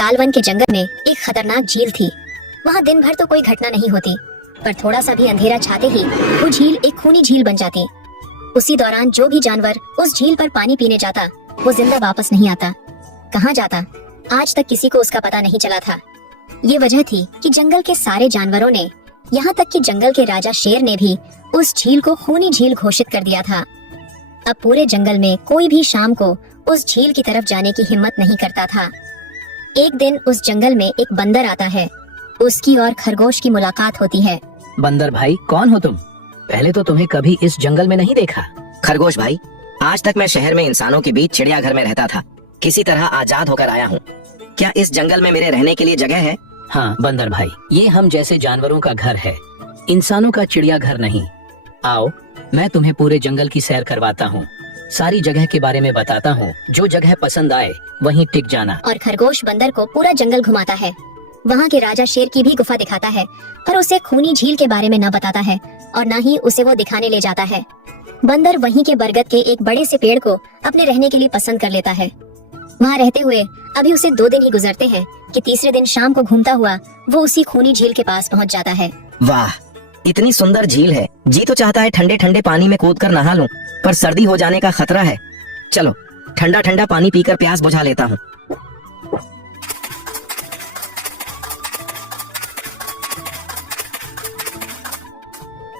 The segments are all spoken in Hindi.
कालवन के जंगल में एक खतरनाक झील थी। वहाँ दिन भर तो कोई घटना नहीं होती, पर थोड़ा सा भी अंधेरा छाते ही वो झील एक खूनी झील बन जाती। उसी दौरान जो भी जानवर उस झील पर पानी पीने जाता वो जिंदा वापस नहीं आता। कहाँ जाता आज तक किसी को उसका पता नहीं चला था। ये वजह थी कि जंगल के सारे जानवरों ने, यहाँ तक कि जंगल के राजा शेर ने भी उस झील को खूनी झील घोषित कर दिया था। अब पूरे जंगल में कोई भी शाम को उस झील की तरफ जाने की हिम्मत नहीं करता था। एक दिन उस जंगल में एक बंदर आता है। उसकी और खरगोश की मुलाकात होती है। बंदर भाई, कौन हो तुम? पहले तो तुम्हें कभी इस जंगल में नहीं देखा। खरगोश भाई, आज तक मैं शहर में इंसानों के बीच चिड़ियाघर में रहता था। किसी तरह आजाद होकर आया हूँ। क्या इस जंगल में मेरे रहने के लिए जगह है? हाँ बंदर भाई, ये हम जैसे जानवरों का घर है, इंसानों का चिड़ियाघर नहीं। आओ, मैं तुम्हें पूरे जंगल की सैर करवाता हूँ, सारी जगह के बारे में बताता हूँ। जो जगह पसंद आए वहीं टिक जाना। और खरगोश बंदर को पूरा जंगल घुमाता है। वहाँ के राजा शेर की भी गुफा दिखाता है, पर उसे खूनी झील के बारे में न बताता है और न ही उसे वो दिखाने ले जाता है। बंदर वहीं के बरगद के एक बड़े से पेड़ को अपने रहने के लिए पसंद कर लेता है। वहाँ रहते हुए अभी उसे 2 दिन ही गुजरते हैं कि तीसरे दिन शाम को घूमता हुआ वो उसी खूनी झील के पास पहुँच जाता है। वाह, इतनी सुंदर झील है। जी तो चाहता है ठंडे ठंडे पानी में कूदकर नहा लूं, पर सर्दी हो जाने का खतरा है। चलो ठंडा ठंडा पानी पीकर प्यास बुझा लेता हूँ।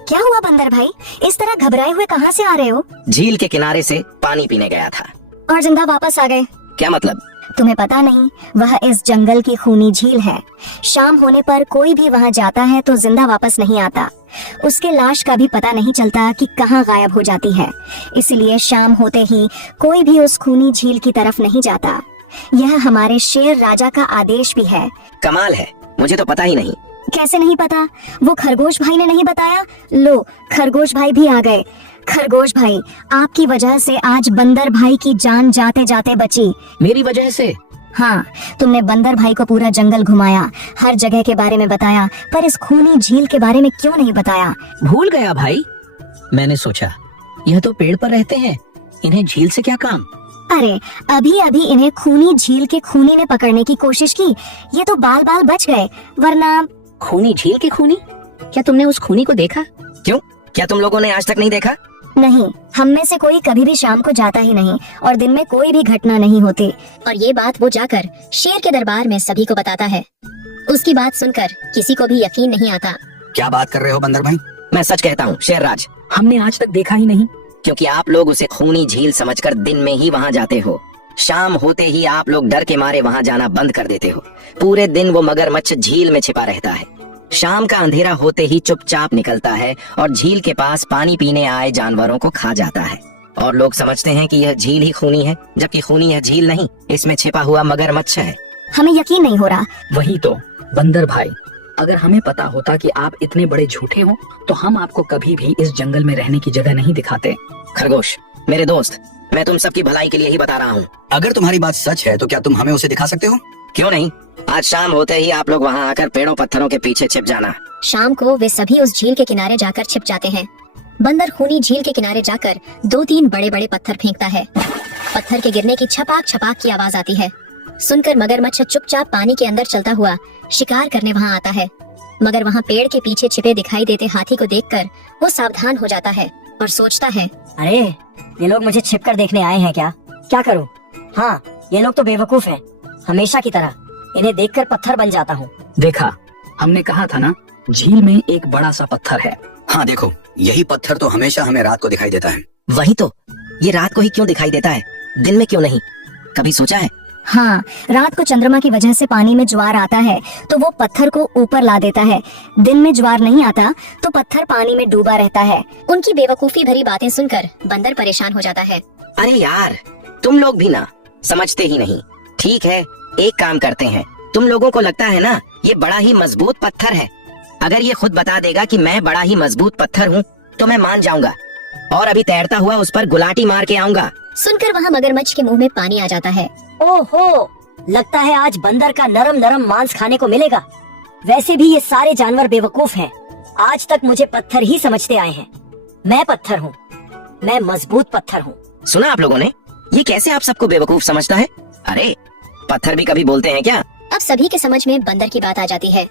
क्या हुआ बंदर भाई, इस तरह घबराए हुए कहाँ से आ रहे हो? झील के किनारे से पानी पीने गया था और जिंदा वापस आ गए? क्या मतलब? तुम्हें पता नहीं, वह इस जंगल की खूनी झील है। शाम होने पर कोई भी वहाँ जाता है तो जिंदा वापस नहीं आता। उसके लाश का भी पता नहीं चलता कि कहाँ गायब हो जाती है। इसलिए शाम होते ही कोई भी उस खूनी झील की तरफ नहीं जाता। यह हमारे शेर राजा का आदेश भी है। कमाल है, मुझे तो पता ही नहीं। कैसे नहीं पता? वो खरगोश भाई ने नहीं बताया? लो, खरगोश भाई भी आ गए। खरगोश भाई, आपकी वजह से आज बंदर भाई की जान जाते जाते बची। मेरी वजह से? हाँ, तुमने बंदर भाई को पूरा जंगल घुमाया, हर जगह के बारे में बताया, पर इस खूनी झील के बारे में क्यों नहीं बताया? भूल गया भाई। मैंने सोचा यह तो पेड़ पर रहते हैं, इन्हें झील से क्या काम। अरे अभी अभी इन्हें खूनी झील के खूनी ने पकड़ने की कोशिश की, ये तो बाल बाल बच गए, वरना। खूनी झील के खूनी? क्या तुमने उस खूनी को देखा? क्यों, क्या तुम लोगों ने आज तक नहीं देखा? नहीं, हम में से कोई कभी भी शाम को जाता ही नहीं और दिन में कोई भी घटना नहीं होती। और ये बात वो जाकर शेर के दरबार में सभी को बताता है। उसकी बात सुनकर किसी को भी यकीन नहीं आता। क्या बात कर रहे हो बंदर भाई? मैं सच कहता हूँ शेरराज, हमने आज तक देखा ही नहीं। क्योंकि आप लोग उसे खूनी झील समझकर दिन में ही वहाँ जाते हो। शाम होते ही आप लोग डर के मारे वहाँ जाना बंद कर देते हो। पूरे दिन वो मगरमच्छ झील में छिपा रहता है। शाम का अंधेरा होते ही चुपचाप निकलता है और झील के पास पानी पीने आए जानवरों को खा जाता है। और लोग समझते हैं कि यह झील ही खूनी है, जबकि खूनी यह झील नहीं, इसमें छिपा हुआ मगरमच्छ है। हमें यकीन नहीं हो रहा। वही तो बंदर भाई, अगर हमें पता होता कि आप इतने बड़े झूठे हो तो हम आपको कभी भी इस जंगल में रहने की जगह नहीं दिखाते। खरगोश मेरे दोस्त, मैं तुम सबकी भलाई के लिए ही बता रहा हूँ। अगर तुम्हारी बात सच है तो क्या तुम हमें उसे दिखा सकते हो? क्यों नहीं, आज शाम होते ही आप लोग वहाँ आकर पेड़ों पत्थरों के पीछे छिप जाना। शाम को वे सभी उस झील के किनारे जाकर छिप जाते हैं। बंदर खूनी झील के किनारे जाकर 2-3 बड़े बड़े पत्थर फेंकता है। पत्थर के गिरने की छपाक छपाक की आवाज आती है। सुनकर मगरमच्छ चुपचाप पानी के अंदर चलता हुआ शिकार करने वहाँ आता है। मगर वहाँ पेड़ के पीछे छिपे दिखाई देते हाथी को देखकर वो सावधान हो जाता है और सोचता है, अरे ये लोग मुझे छिपकर देखने आए हैं क्या? क्या करूं? हाँ, ये लोग तो बेवकूफ हैं। हमेशा की तरह इन्हें देखकर पत्थर बन जाता हूँ। देखा, हमने कहा था ना, झील में एक बड़ा सा पत्थर है। हाँ देखो, यही पत्थर तो हमेशा हमें रात को दिखाई देता है। वही तो, ये रात को ही क्यों दिखाई देता है, दिन में क्यों नहीं? कभी सोचा है? हाँ, रात को चंद्रमा की वजह से पानी में ज्वार आता है तो वो पत्थर को ऊपर ला देता है। दिन में ज्वार नहीं आता तो पत्थर पानी में डूबा रहता है। उनकी बेवकूफी भरी बातें सुनकर बंदर परेशान हो जाता है। अरे यार, तुम लोग भी ना समझते ही नहीं। ठीक है, एक काम करते हैं, तुम लोगों को लगता है ना ये बड़ा ही मजबूत पत्थर है। अगर ये खुद बता देगा कि मैं बड़ा ही मजबूत पत्थर हूँ तो मैं मान जाऊंगा और अभी तैरता हुआ उस पर गुलाटी मार के आऊंगा। सुनकर वहाँ मगरमच्छ के मुंह में पानी आ जाता है। ओहो, लगता है आज बंदर का नरम नरम मांस खाने को मिलेगा। वैसे भी ये सारे जानवर बेवकूफ हैं। आज तक मुझे पत्थर ही समझते आए हैं। मैं पत्थर हूँ, मैं मजबूत पत्थर हूँ। सुना आप लोगों ने, ये कैसे आप सबको बेवकूफ समझता है? अरे पत्थर भी कभी बोलते हैं क्या? अब सभी के समझ में बंदर की बात आ जाती है।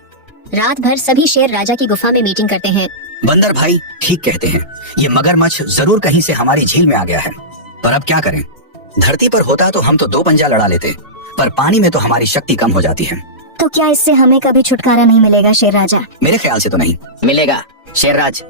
रात भर सभी शेर राजा की गुफा में मीटिंग करते हैं। बंदर भाई ठीक कहते हैं, ये मगरमच्छ जरूर कहीं से हमारी झील में आ गया है, पर अब क्या करें? धरती पर होता तो हम तो 2 पंजा लड़ा लेते, पर पानी में तो हमारी शक्ति कम हो जाती है। तो क्या इससे हमें कभी छुटकारा नहीं मिलेगा शेर राजा? मेरे ख्याल से तो नहीं। मिलेगा शेरराज,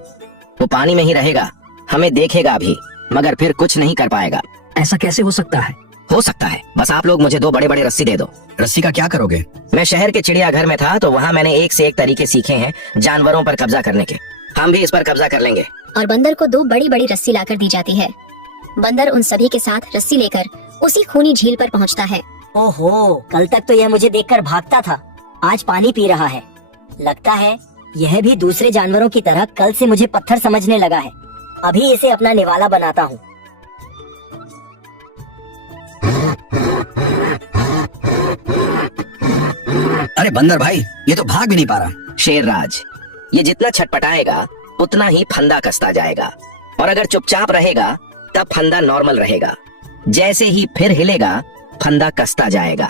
वो पानी में ही रहेगा, हमें देखेगा भी, मगर फिर कुछ नहीं कर पाएगा। ऐसा कैसे हो सकता है? हो सकता है, बस आप लोग मुझे 2 बड़े-बड़े रस्सी दे दो। रस्सी का क्या करोगे? मैं शहर के चिड़ियाघर में था तो वहाँ मैंने एक से एक तरीके सीखे हैं जानवरों पर कब्जा करने के। हम भी इस पर कब्जा कर लेंगे। और बंदर को 2 बड़ी बड़ी रस्सी लाकर दी जाती है। बंदर उन सभी के साथ रस्सी लेकर उसी खूनी झील पर पहुंचता है। ओहो, कल तक तो यह मुझे देखकर भागता था, आज पानी पी रहा है। लगता है यह भी दूसरे जानवरों की तरह कल से मुझे पत्थर समझने लगा है। अभी इसे अपना निवाला बनाता हूँ। अरे बंदर भाई, ये तो भाग भी नहीं पा रहा। शेरराज, ये जितना छटपटाएगा उतना ही फंदा कसता जाएगा, और अगर चुपचाप रहेगा तब फंदा नॉर्मल रहेगा। जैसे ही फिर हिलेगा फंदा कसता जाएगा।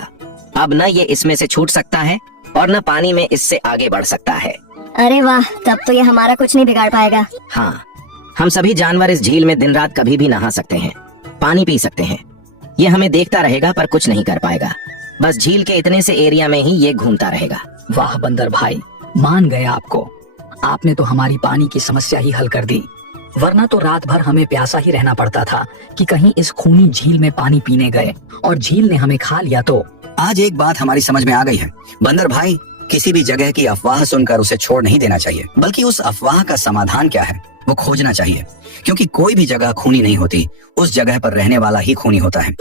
अब न ये इसमें से छूट सकता है और न पानी में इससे आगे बढ़ सकता है। अरे वाह, तब तो ये हमारा कुछ नहीं बिगाड़ पाएगा। हाँ, हम सभी जानवर इस झील में दिन रात कभी भी नहा सकते हैं, पानी पी सकते हैं। ये हमें देखता रहेगा पर कुछ नहीं कर पाएगा, बस झील के इतने से एरिया में ही ये घूमता रहेगा। वाह बंदर भाई, मान गए आपको। आपने तो हमारी पानी की समस्या ही हल कर दी, वरना तो रात भर हमें प्यासा ही रहना पड़ता था कि कहीं इस खूनी झील में पानी पीने गए और झील ने हमें खा लिया तो। आज एक बात हमारी समझ में आ गई है बंदर भाई, किसी भी जगह की अफवाह सुनकर उसे छोड़ नहीं देना चाहिए, बल्कि उस अफवाह का समाधान क्या है वो खोजना चाहिए, क्योंकि कोई भी जगह खूनी नहीं होती, उस जगह पर रहने वाला ही खूनी होता है।